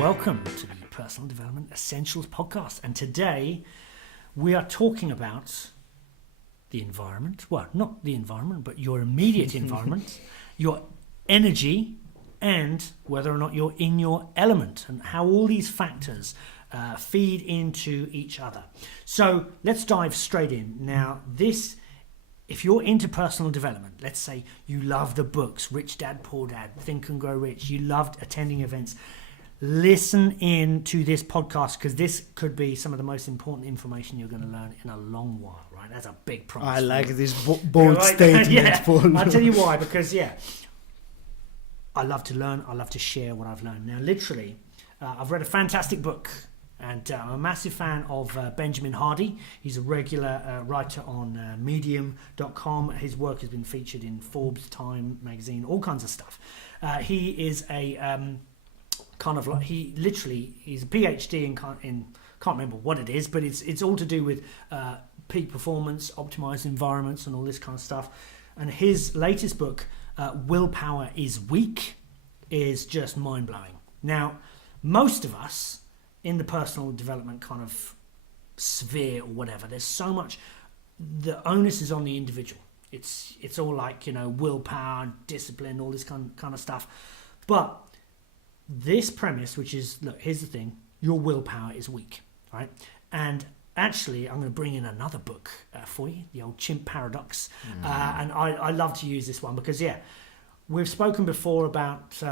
welcome to the Personal Development Essentials podcast. And today we are talking about the environment. Well, not the environment, but your immediate environment, your energy, and whether or not you're in your element, and how all these factors feed into each other. So let's dive straight in. Now, if you're into personal development, let's say you love the books, Rich Dad, Poor Dad, Think and Grow Rich, you loved attending events, listen in to this podcast, because this could be some of the most important information you're going to learn in a long while, right? That's a big promise. I like this bold right? statement, Paul. I'll tell you why, because, I love to learn. I love to share what I've learned. Now, literally, I've read a fantastic book, and I'm a massive fan of Benjamin Hardy. He's a regular writer on medium.com. His work has been featured in Forbes, Time magazine, all kinds of stuff. He is a he's a PhD in can't remember what it is, but it's all to do with peak performance, optimized environments, and all this kind of stuff. And his latest book, Willpower is Weak, is just mind-blowing. Now, most of us in the personal development kind of sphere or whatever, there's so much, the onus is on the individual. It's all like, willpower, discipline, all this kind of stuff. But this premise, which is, look, here's the thing, your willpower is weak, right? And actually, I'm going to bring in another book for you, the old Chimp Paradox. And I love to use this one because, we've spoken before about,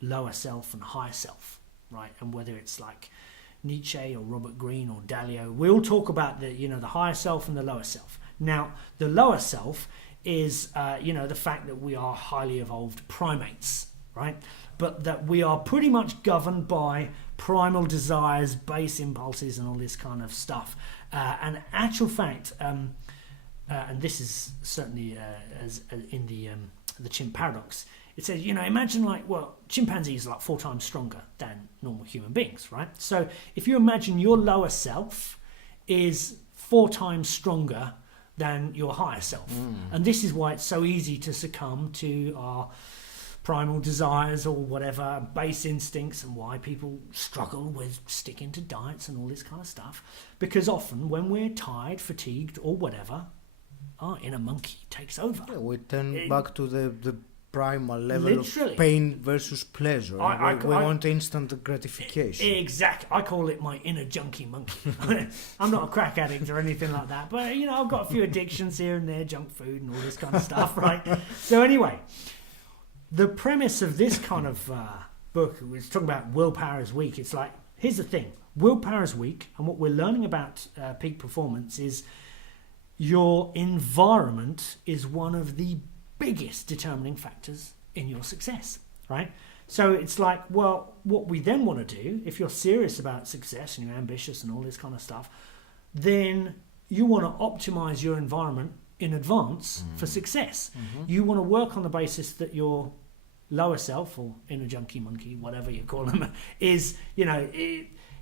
lower self and higher self, right? And whether it's like Nietzsche or Robert Greene or Dalio, we all talk about the higher self and the lower self. Now, the lower self is, the fact that we are highly evolved primates, right? But that we are pretty much governed by primal desires, base impulses, and all this kind of stuff. And actual fact, and this is certainly as in the Chimp Paradox, it says, imagine chimpanzees are like 4 times stronger than normal human beings, right? So if you imagine your lower self is 4 times stronger than your higher self. And this is why it's so easy to succumb to our primal desires or whatever, base instincts, and why people struggle with sticking to diets and all this kind of stuff. Because often when we're tired, fatigued, or whatever, our inner monkey takes over. Yeah, we turn back to the primal level literally of pain versus pleasure. We want instant gratification. Exactly. I call it my inner junkie monkey. I'm not a crack addict or anything like that, but I've got a few addictions here and there, junk food and all this kind of stuff, right? So anyway, the premise of this kind of book, we're talking about willpower is weak. It's like, here's the thing, willpower is weak, and what we're learning about peak performance is your environment is one of the biggest determining factors in your success, right? So it's like, well, what we then want to do, if you're serious about success and you're ambitious and all this kind of stuff, then you want to optimize your environment in advance for success. You want to work on the basis that your lower self, or inner junkie monkey, whatever you call him, is,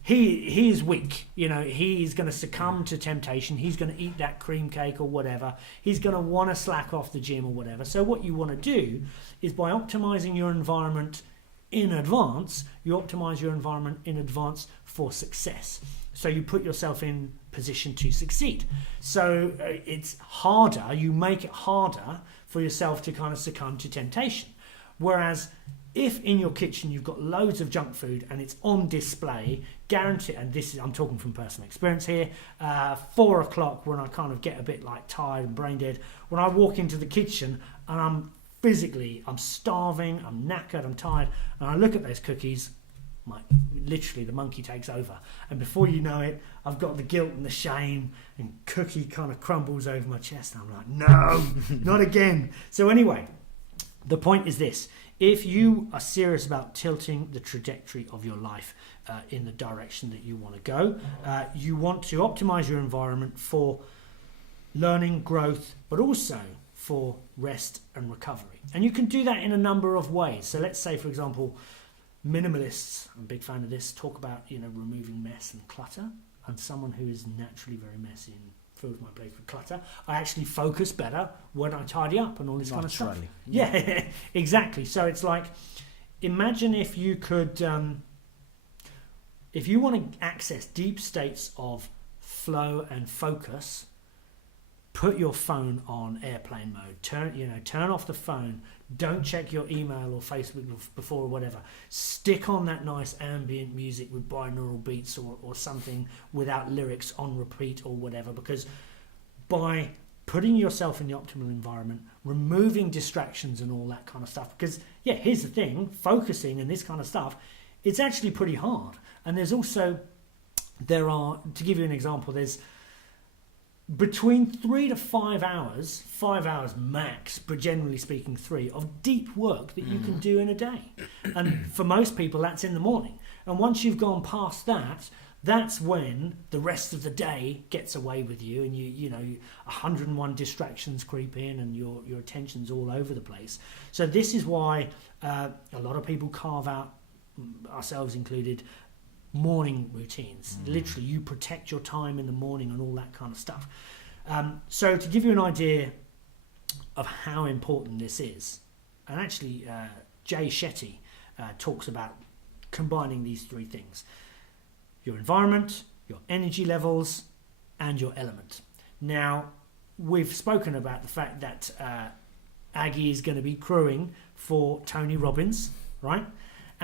he is weak. He's going to succumb to temptation. He's going to eat that cream cake or whatever. He's going to want to slack off the gym or whatever. So what you want to do is, by optimizing your environment in advance, you optimize your environment in advance for success. So you put yourself in position to succeed. So it's harder, you make it harder for yourself to kind of succumb to temptation. Whereas if in your kitchen you've got loads of junk food and it's on display, guarantee, and I'm talking from personal experience here, 4 o'clock when I kind of get a bit like tired and brain dead, when I walk into the kitchen and I'm starving, I'm knackered, I'm tired, and I look at those cookies, literally the monkey takes over, and before you know it, I've got the guilt and the shame, and cookie kind of crumbles over my chest, and I'm like, no, not again. So anyway, the point is this: if you are serious about tilting the trajectory of your life in the direction that you want to go, you want to optimize your environment for learning, growth, but also for rest and recovery. And you can do that in a number of ways. So let's say, for example, minimalists, I'm a big fan of this, talk about removing mess and clutter. And someone who is naturally very messy and fills my place with clutter, I actually focus better when I tidy up and all this kind of stuff. Naturally. Yeah, exactly. So it's like, imagine if you could, if you want to access deep states of flow and focus, put your phone on airplane mode. Turn off the phone. Don't check your email or Facebook before or whatever. Stick on that nice ambient music with binaural beats or something without lyrics on repeat or whatever, because by putting yourself in the optimal environment, removing distractions and all that kind of stuff, because here's the thing, focusing and this kind of stuff, it's actually pretty hard. And there's also, to give you an example, there's between 3 to 5 hours, 5 hours max, but generally speaking 3, of deep work that you can do in a day. And for most people, that's in the morning. And once you've gone past that, that's when the rest of the day gets away with you, and you 101 distractions creep in, and your attention's all over the place. So this is why a lot of people carve out, ourselves included, morning routines. Literally, you protect your time in the morning and all that kind of stuff. So to give you an idea of how important this is, and actually Jay Shetty talks about combining these 3 things: your environment, your energy levels, and your element. Now, we've spoken about the fact that Aggie is going to be crewing for Tony Robbins, right?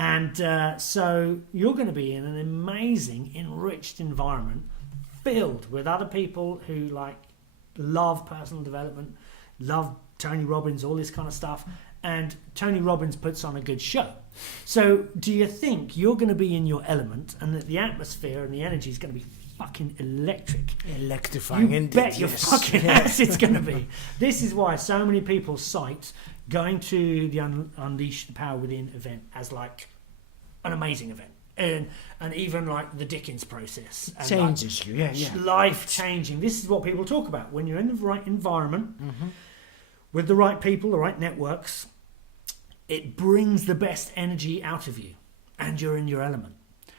And so you're going to be in an amazing, enriched environment filled with other people who love personal development, love Tony Robbins, all this kind of stuff. And Tony Robbins puts on a good show. So do you think you're going to be in your element and that the atmosphere and the energy is going to be fucking electric? Electrifying, you indeed. Bet your fucking ass it's going to be. This is why so many people cite going to the Unleash the Power Within event as an amazing event. And even the Dickens process. And changes you, life-changing. This is what people talk about. When you're in the right environment, with the right people, the right networks, it brings the best energy out of you, and you're in your element.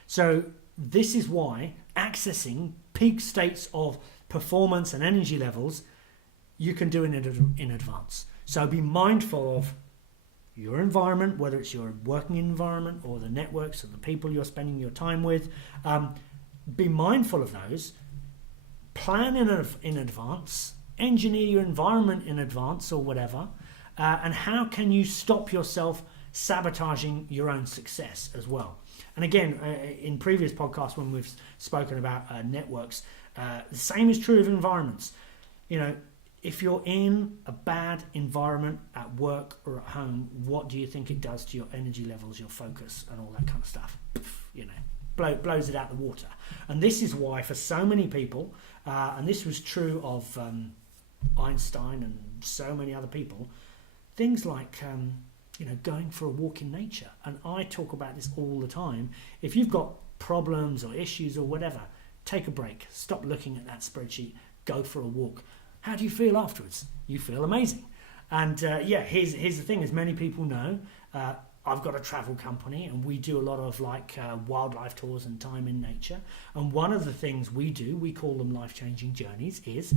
So this is why accessing peak states of performance and energy levels, you can do in advance. So be mindful of your environment, whether it's your working environment or the networks or the people you're spending your time with. Be mindful of those. Plan in advance. Engineer your environment in advance or whatever. And how can you stop yourself sabotaging your own success as well? And again, in previous podcasts when we've spoken about networks, the same is true of environments. If you're in a bad environment at work or at home, what do you think it does to your energy levels, your focus, and all that kind of stuff? Blows it out the water. And this is why for so many people, and this was true of Einstein and so many other people, things like going for a walk in nature. And I talk about this all the time. If you've got problems or issues or whatever, take a break. Stop looking at that spreadsheet. Go for a walk. How do you feel afterwards? You feel amazing. And here's the thing. As many people know, I've got a travel company, and we do a lot of wildlife tours and time in nature. And one of the things we do, we call them life-changing journeys, is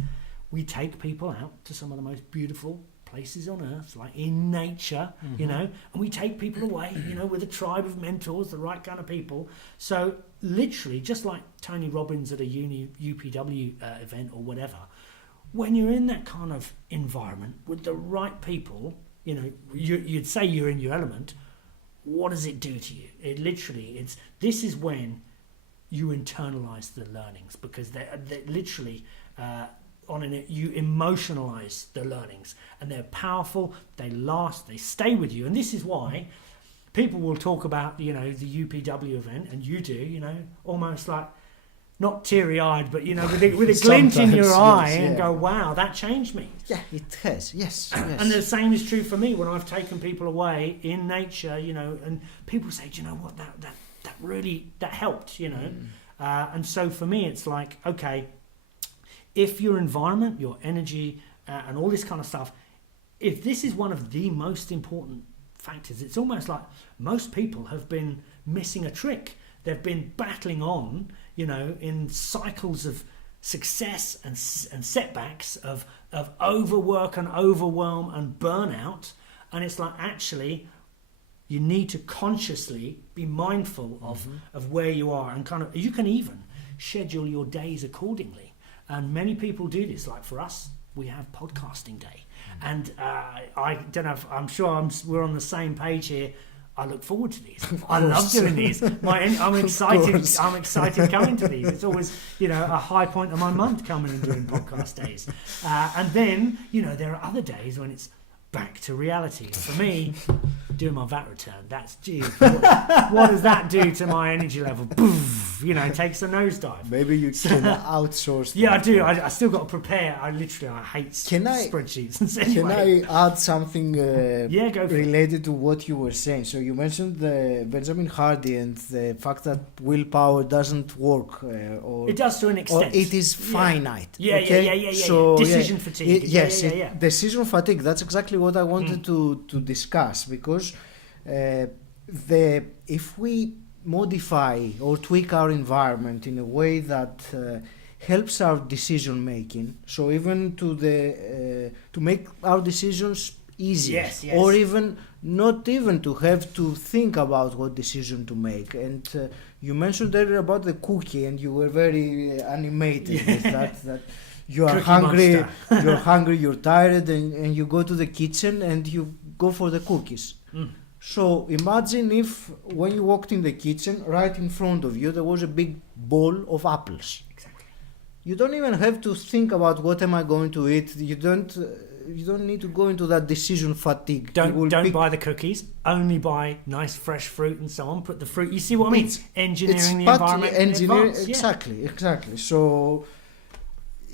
we take people out to some of the most beautiful places on earth, like in nature, and we take people away, with a tribe of mentors, the right kind of people. So literally, just like Tony Robbins at a UPW event or whatever, when you're in that kind of environment with the right people, you'd say you're in your element. What does it do to you? It literally, this is when you internalize the learnings, because they're literally you emotionalize the learnings, and they're powerful, they last, they stay with you. And this is why people will talk about, the UPW event, and you do, almost like, not teary-eyed, but, with a glint in your eye, and go, wow, that changed me. Yeah, it has, yes. And the same is true for me when I've taken people away in nature, and people say, do you know what, that really, that helped, and so for me, it's like, okay, if your environment, your energy, and all this kind of stuff, if this is one of the most important factors, it's almost like most people have been missing a trick. They've been battling on, in cycles of success and setbacks, of overwork and overwhelm and burnout. And it's like, actually, you need to consciously be mindful of where you are, and kind of, you can even schedule your days accordingly. And many people do this. Like for us, we have podcasting day. And I don't know if, I'm sure we're on the same page here. I look forward to these. I love doing these. I'm excited. I'm excited coming to these. It's always, a high point of my month coming and doing podcast days. And then, there are other days when it's back to reality. For me, doing my VAT return, that's what does that do to my energy level? Poof, it takes a nosedive. Maybe you can outsource. Yeah, I do. I still got to prepare. I hate spreadsheets. Anyway. Can I add something go related to what you were saying? So you mentioned the Benjamin Hardy and the fact that willpower doesn't work. Or it does to an extent. Or it is finite. Yeah. So, decision fatigue. Decision fatigue. That's exactly what I wanted to discuss, because if we modify or tweak our environment in a way that helps our decision making, so even to make our decisions easier, or even not even to have to think about what decision to make. And you mentioned earlier about the cookie, and you were very animated with that you are hungry, you're tired, and you go to the kitchen and you go for the cookies. So imagine if when you walked in the kitchen, right in front of you, there was a big bowl of apples. Exactly. You don't even have to think about what am I going to eat. You don't need to go into that decision fatigue. Don't buy the cookies. Only buy nice fresh fruit and so on. Put the fruit. You see what I mean? Engineering the environment. Exactly. So.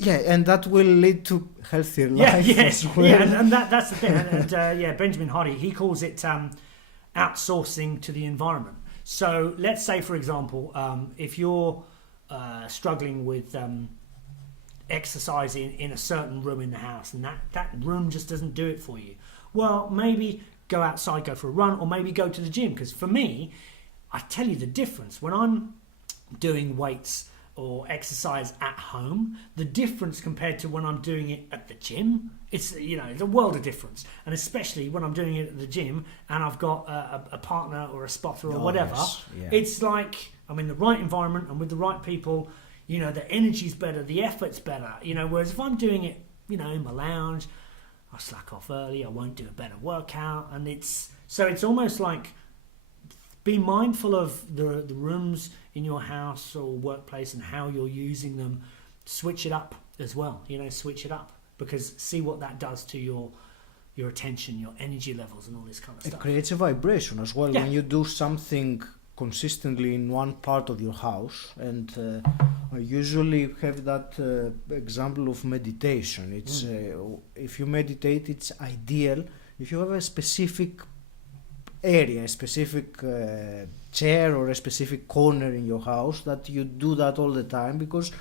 Yeah, and that will lead to healthier life as well. Yeah, and that's the thing. And Benjamin Hardy, he calls it outsourcing to the environment. So let's say, for example, if you're struggling with exercising in a certain room in the house, and that room just doesn't do it for you, well, maybe go outside, go for a run, or maybe go to the gym. Because for me, I tell you the difference. When I'm doing weights or exercise at home, the difference compared to when I'm doing it at the gym, it's a world of difference. And especially when I'm doing it at the gym and I've got a partner or a spotter or whatever, it's like I'm in the right environment and with the right people. The energy's better, the effort's better. Whereas if I'm doing it, in my lounge, I'll slack off early, I won't do a better workout, and it's almost like be mindful of the rooms in your house or workplace and how you're using them. Switch it up as well. Switch it up, because see what that does to your attention, your energy levels, and all this kind of stuff. It creates a vibration as well when you do something consistently in one part of your house. And I usually have that example of meditation. It's if you meditate, it's ideal if you have a specific area, a specific chair or a specific corner in your house, that you do that all the time, because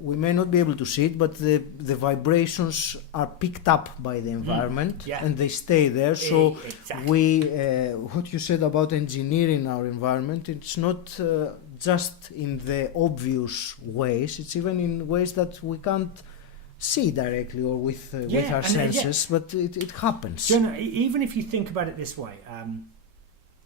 we may not be able to see it, but the vibrations are picked up by the environment and they stay there. So what you said about engineering our environment, it's not just in the obvious ways, it's even in ways that we can't see directly or with our senses, but it happens. Even if you think about it this way,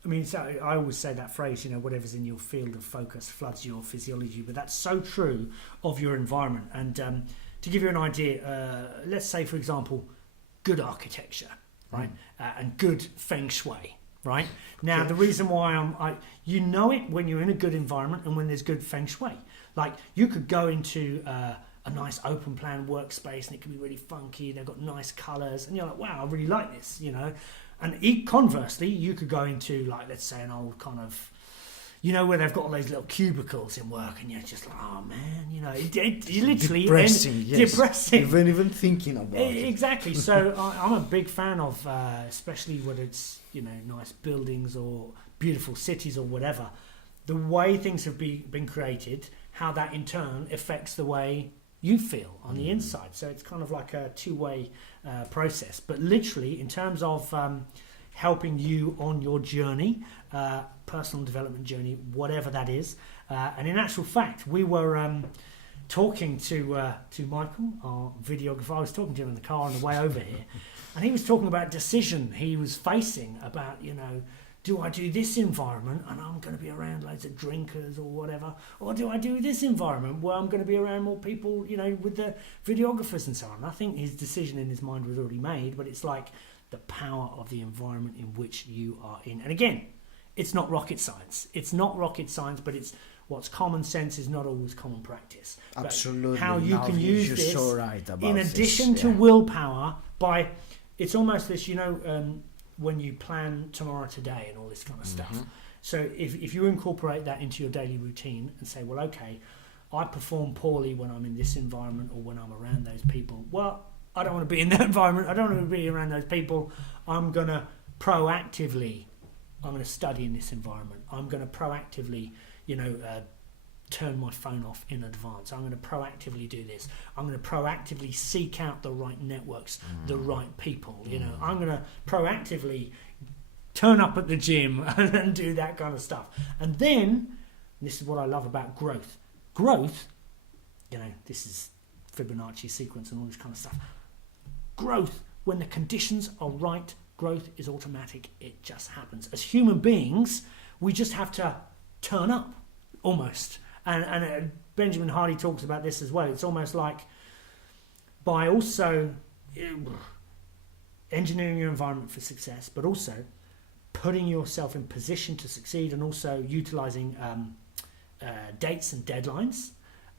I always say that phrase, whatever's in your field of focus floods your physiology, but that's so true of your environment. And to give you an idea, let's say, for example, good architecture, right, and good feng shui, right? Now, the reason why you know it when you're in a good environment and when there's good feng shui. Like, you could go into a nice open plan workspace and it can be really funky, they've got nice colours, and you're like, wow, I really like this, And conversely, you could go into, like, let's say an old kind of, where they've got all those little cubicles in work, and you're just like, oh man, it literally depressing. Even thinking about it. Exactly. So I'm a big fan of, especially whether it's nice buildings or beautiful cities or whatever, the way things have been created, how that in turn affects the way you feel on the inside. So it's kind of like a two-way process. But literally, in terms of helping you on your journey, personal development journey, whatever that is, and in actual fact, we were talking to Michael, our videographer. I was talking to him in the car on the way over here, and he was talking about a decision he was facing about, do I do this environment and I'm going to be around loads of drinkers or whatever, or do I do this environment where I'm going to be around more people, with the videographers and so on. I think his decision in his mind was already made, but it's like the power of the environment in which you are in. And again, it's not rocket science. It's not rocket science, but it's what's common sense is not always common practice. Absolutely. But how you can use this so right in addition to willpower by, it's almost this, when you plan tomorrow today and all this kind of stuff. So if you incorporate that into your daily routine and say, well, okay, I perform poorly when I'm in this environment or when I'm around those people. Well, I don't want to be in that environment. I don't want to be around those people. I'm going to proactively, I'm going to study in this environment. I'm going to proactively, turn my phone off in advance. I'm going to proactively do this. I'm going to proactively seek out the right networks, the right people. I'm going to proactively turn up at the gym and do that kind of stuff. And then, this is what I love about growth. Growth, this is Fibonacci sequence and all this kind of stuff. Growth, when the conditions are right, growth is automatic. It just happens. As human beings, we just have to turn up, almost. And Benjamin Hardy talks about this as well. It's almost like by also engineering your environment for success, but also putting yourself in position to succeed and also utilizing dates and deadlines.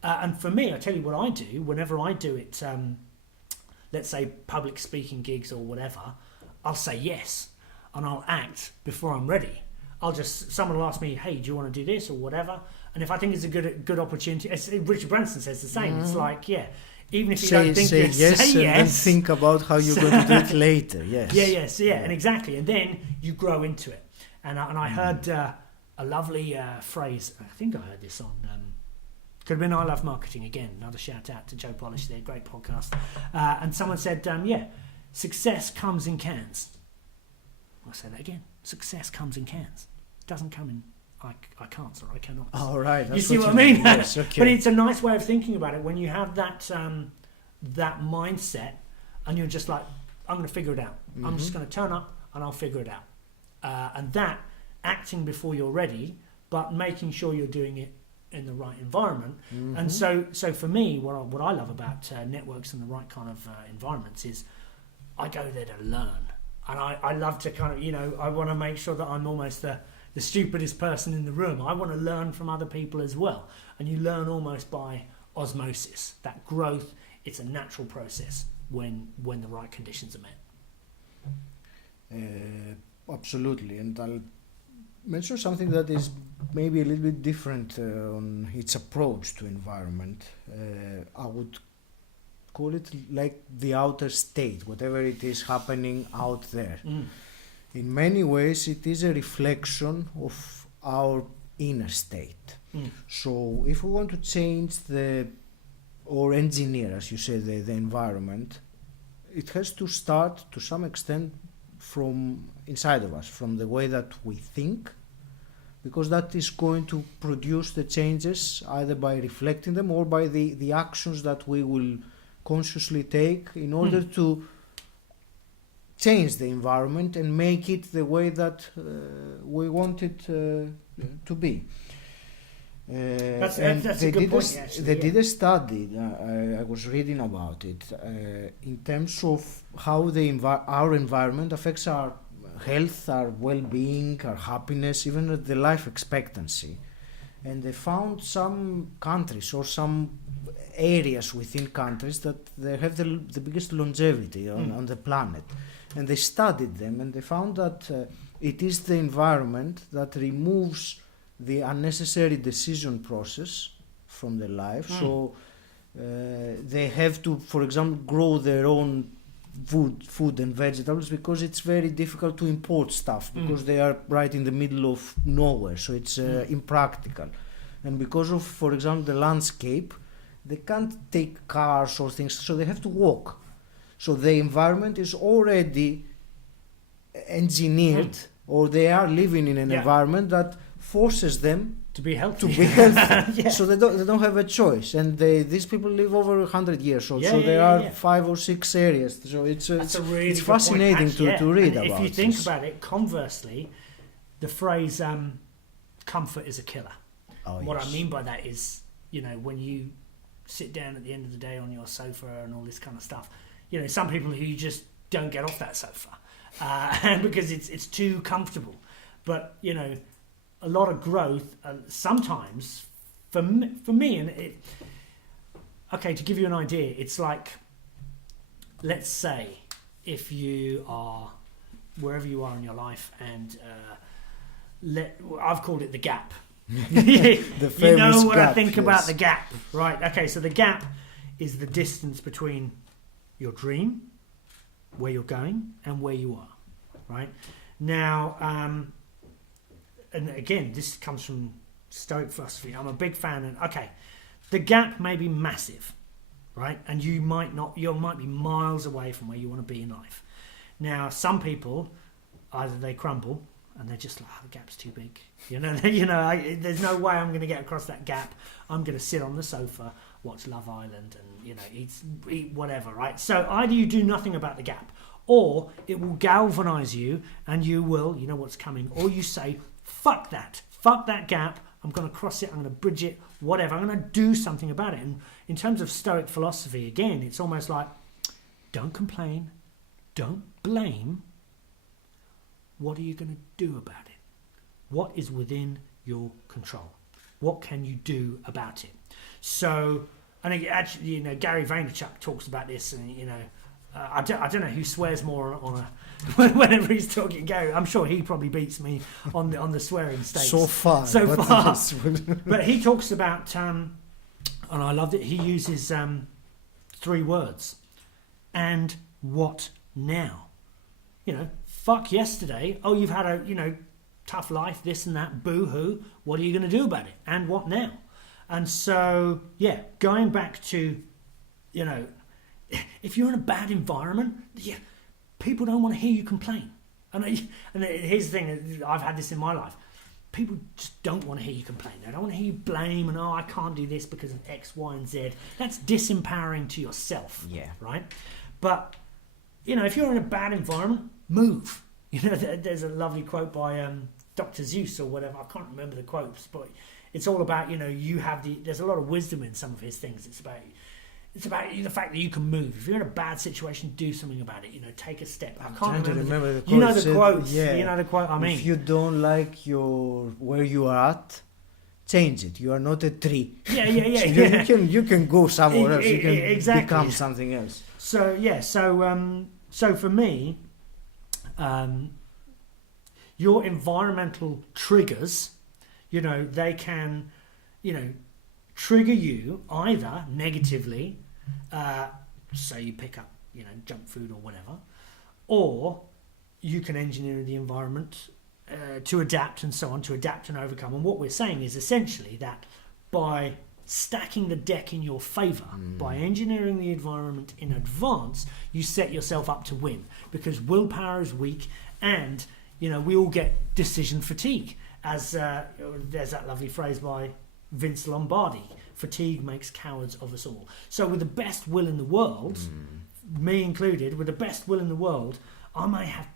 And for me, I tell you what I do, whenever I do it, let's say public speaking gigs or whatever, I'll say yes and I'll act before I'm ready. Someone will ask me, hey, do you want to do this or whatever? And if I think it's a good opportunity, Richard Branson says the same. It's like, even if you don't think it, say yes. And then think about how you're going to do it later. Yes. Yeah, and exactly. And then you grow into it. And I heard a lovely phrase. I think I heard this on, could have been I Love Marketing again. Another shout out to Joe Polish there, great podcast. And someone said, success comes in cans. I'll say that again. Success comes in cans. It doesn't come in I can't, or I cannot. Oh, right. You see what I mean? Yes, okay. But it's a nice way of thinking about it when you have that that mindset and you're just like, I'm going to figure it out. I'm just going to turn up and I'll figure it out. And that, acting before you're ready, but making sure you're doing it in the right environment. And so for me, what I love about networks and the right kind of environments is I go there to learn. And I love to kind of, I want to make sure that I'm almost the stupidest person in the room. I want to learn from other people as well. And you learn almost by osmosis. That growth, it's a natural process when the right conditions are met. Absolutely. And I'll mention something that is maybe a little bit different on its approach to environment. I would call it like the outer state, whatever it is happening out there. In many ways, it is a reflection of our inner state. So if we want to change or engineer, as you say, the environment, it has to start to some extent from inside of us, from the way that we think, because that is going to produce the changes either by reflecting them or by the actions that we will consciously take in order to change the environment and make it the way that we want it to be. That's a good point, actually. They did a study, I was reading about it, in terms of how our environment affects our health, our well-being, our happiness, even the life expectancy. And they found some countries or some areas within countries that they have the biggest longevity on the planet. And they studied them and they found that it is the environment that removes the unnecessary decision process from their life. So they have to, for example, grow their own food and vegetables because it's very difficult to import stuff because they are right in the middle of nowhere. So it's impractical. And because of, for example, the landscape, they can't take cars or things, so they have to walk. So the environment is already engineered, or they are living in an environment that forces them To be healthy. To be healthy. Yeah. So they don't have a choice, and these people live over 100 years old. So there are 5 or 6 areas. So it's a really it's good point. fascinating Actually, to read and about. If you think this. about it, conversely, the phrase "comfort is a killer." What I mean by that is, when you sit down at the end of the day on your sofa and all this kind of stuff, some people who just don't get off that sofa because it's too comfortable. But a lot of growth sometimes for me, and to give you an idea, it's like, let's say if you are wherever you are in your life, and I've called it the gap. The famous you know what gap, I think yes. about the gap, right? Okay, so the gap is the distance between your dream, where you're going, and where you are, right? Now, and again, this comes from Stoic philosophy. I'm a big fan, and the gap may be massive, right? And you might be miles away from where you want to be in life. Now, some people, either they crumble and they're just like, the gap's too big. There's no way I'm going to get across that gap. I'm going to sit on the sofa, watch Love Island, and eat whatever, right? So either you do nothing about the gap, or it will galvanize you, and you will, what's coming, or you say, fuck that gap. I'm going to cross it. I'm going to bridge it. Whatever. I'm going to do something about it. And in terms of Stoic philosophy, again, it's almost like, don't complain, don't blame. What are you going to do about it? What is within your control? What can you do about it? So, and actually, Gary Vaynerchuk talks about this, and I don't know who swears more on whenever he's talking. Gary, I'm sure he probably beats me on the swearing stakes So far. But he talks about, and I loved it. He uses 3 words. And what now? Fuck yesterday. Oh, you've had a tough life, this and that. Boo hoo. What are you going to do about it? And what now? And so going back to if you're in a bad environment, people don't want to hear you complain. And here's the thing, I've had this in my life. People just don't want to hear you complain. They don't want to hear you blame and, I can't do this because of X, Y, and Z. That's disempowering to yourself, right? But, if you're in a bad environment, move. There's a lovely quote by Dr. Zeus or whatever. I can't remember the quotes, but it's all about, there's a lot of wisdom in some of his things. It's about the fact that you can move. If you're in a bad situation, do something about it. Take a step. I can't remember the quote. You know the quotes. Yeah. You know the quote I mean. If you don't like where you are at, change it. You are not a tree. Yeah. You can go somewhere else. You can exactly. become something else. So for me, your environmental triggers, they can, trigger you either negatively, say you pick up, junk food or whatever, or you can engineer the environment to adapt and so on, to adapt and overcome. And what we're saying is essentially that by stacking the deck in your favour, by engineering the environment in advance, you set yourself up to win, because willpower is weak, and we all get decision fatigue. As there's that lovely phrase by Vince Lombardi, fatigue makes cowards of us all. So with the best will in the world, me included, with the best will in the world, I may have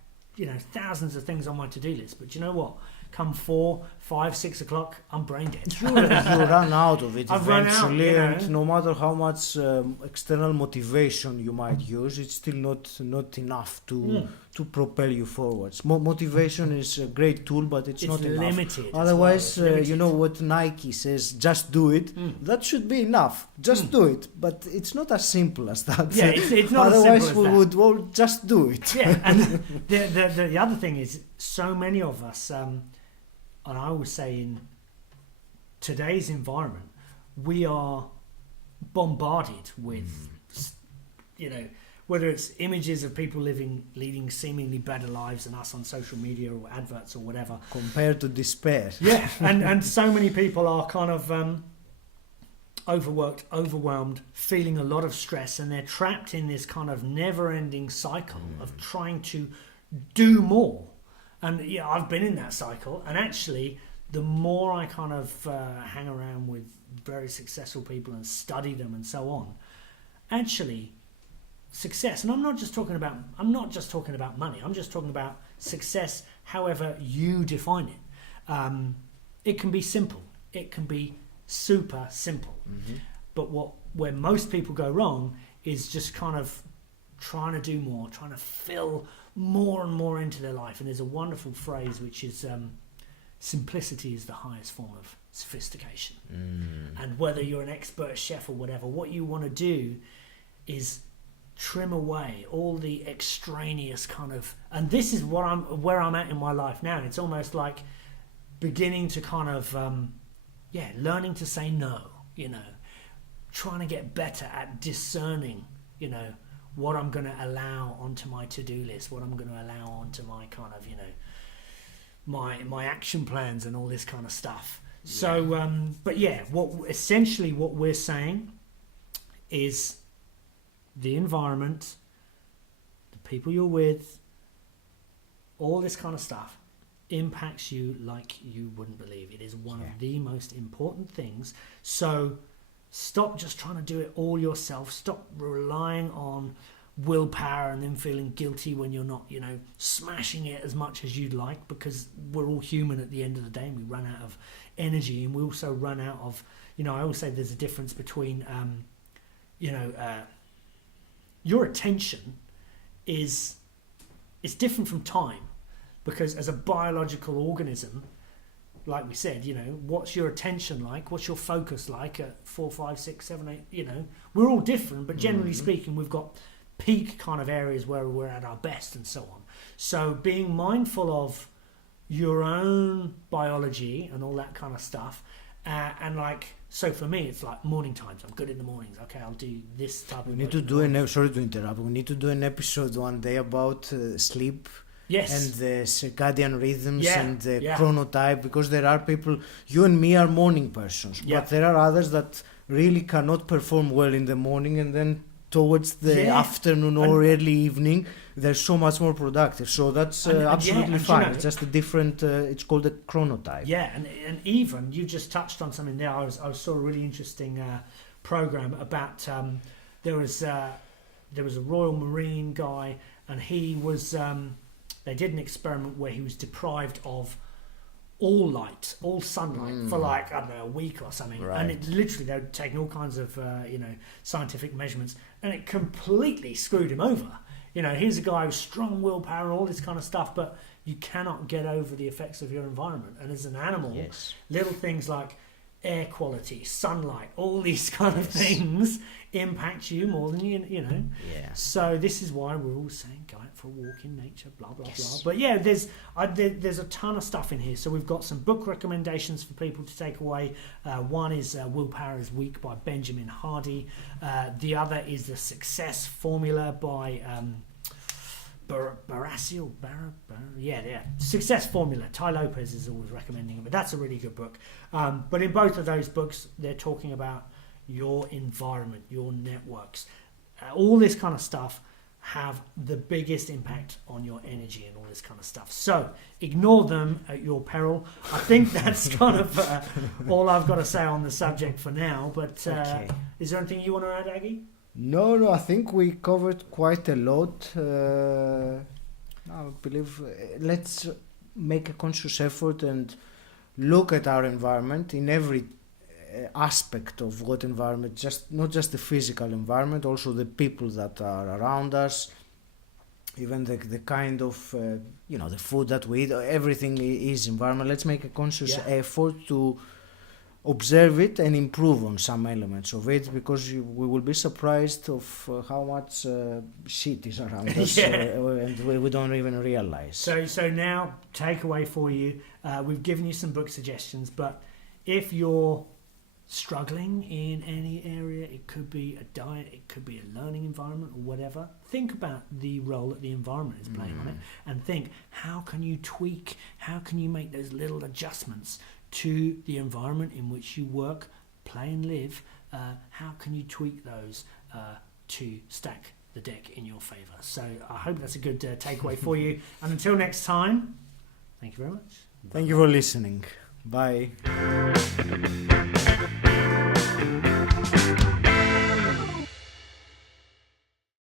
thousands of things on my to-do list, but you know what? Come 4, 5, 6 o'clock, I'm brain dead. You run out of it eventually, and no matter how much external motivation you might use, it's still not enough to propel you forwards. Motivation is a great tool, but it's not enough. Limited. Otherwise, what Nike says, just do it. That should be enough. Just do it. But it's not as simple as that. Yeah, it's not Otherwise, as simple as we that. would all just do it. Yeah, and the other thing is, so many of us, and I always say in today's environment, we are bombarded with, whether it's images of people leading seemingly better lives than us on social media or adverts or whatever. Compared to despair. Yeah, and so many people are kind of overworked, overwhelmed, feeling a lot of stress, and they're trapped in this kind of never-ending cycle of trying to do more. And I've been in that cycle, and actually the more I kind of hang around with very successful people and study them and so on, actually success, and I'm not just talking about money, I'm just talking about success however you define it. It can be simple, it can be super simple, but where most people go wrong is just kind of trying to do more, trying to fill more and more into their life. And there's a wonderful phrase which is simplicity is the highest form of sophistication. And whether you're an expert chef or whatever, what you want to do is trim away all the extraneous kind of, and this is where I'm at in my life now. It's almost like beginning to kind of learning to say no, trying to get better at discerning, what I'm going to allow onto my to-do list, what I'm going to allow onto my kind of, my action plans and all this kind of stuff. Yeah. So, but yeah, what we're saying is the environment, the people you're with, all this kind of stuff impacts you like you wouldn't believe. It is one of the most important things. So stop just trying to do it all yourself. Stop relying on willpower and then feeling guilty when you're not, smashing it as much as you'd like, because we're all human at the end of the day and we run out of energy, and we also run out of, I always say there's a difference between, your attention is different from time, because as a biological organism, like we said, what's your attention like? What's your focus like at 4, 5, 6, 7, 8? We're all different, but generally speaking, we've got peak kind of areas where we're at our best and so on. So being mindful of your own biology and all that kind of stuff, and so for me, it's like morning times. I'm good in the mornings. Okay, I'll do this type of. Sorry to interrupt. We need to do an episode one day about sleep. Yes. And the circadian rhythms and the chronotype, because there are people, you and me are morning persons, but there are others that really cannot perform well in the morning, and then towards the afternoon or early evening, they're so much more productive. So that's absolutely fine. It's just a different, it's called a chronotype. Yeah, and even, you just touched on something there. I saw a really interesting program about, there was a Royal Marine guy, and he was... they did an experiment where he was deprived of all light, all sunlight for a week or something. Right. And it literally, they were taking all kinds of, scientific measurements, and it completely screwed him over. Here's a guy with strong willpower and all this kind of stuff, but you cannot get over the effects of your environment. And as an animal, little things like air quality, sunlight, all these kind of things impact you more than you know. Yeah. So this is why we're all saying go out for a walk in nature, blah blah blah. But yeah, there's a ton of stuff in here. So we've got some book recommendations for people to take away. One is Willpower is Weak by Benjamin Hardy. The other is The Success Formula by Success Formula. Ty Lopez is always recommending it, but that's a really good book. But in both of those books, they're talking about your environment, your networks, all this kind of stuff have the biggest impact on your energy and all this kind of stuff. So ignore them at your peril. I think that's kind of all I've got to say on the subject for now. But is there anything you want to add, Aggie? No, I think we covered quite a lot. I believe let's make a conscious effort and look at our environment in every aspect of what environment, not just the physical environment, also the people that are around us, even the kind of the food that we eat. Everything is environment. Let's make a conscious effort to observe it and improve on some elements of it, because we will be surprised of how much shit is around us and we don't even realize. So now, takeaway for you, we've given you some book suggestions, but if you're struggling in any area, it could be a diet, it could be a learning environment or whatever, think about the role that the environment is playing on it, and think, how can you tweak, how can you make those little adjustments to the environment in which you work, play and live. How can you tweak those to stack the deck in your favour? So I hope that's a good takeaway for you. And until next time, thank you very much. Thank you for listening. Bye.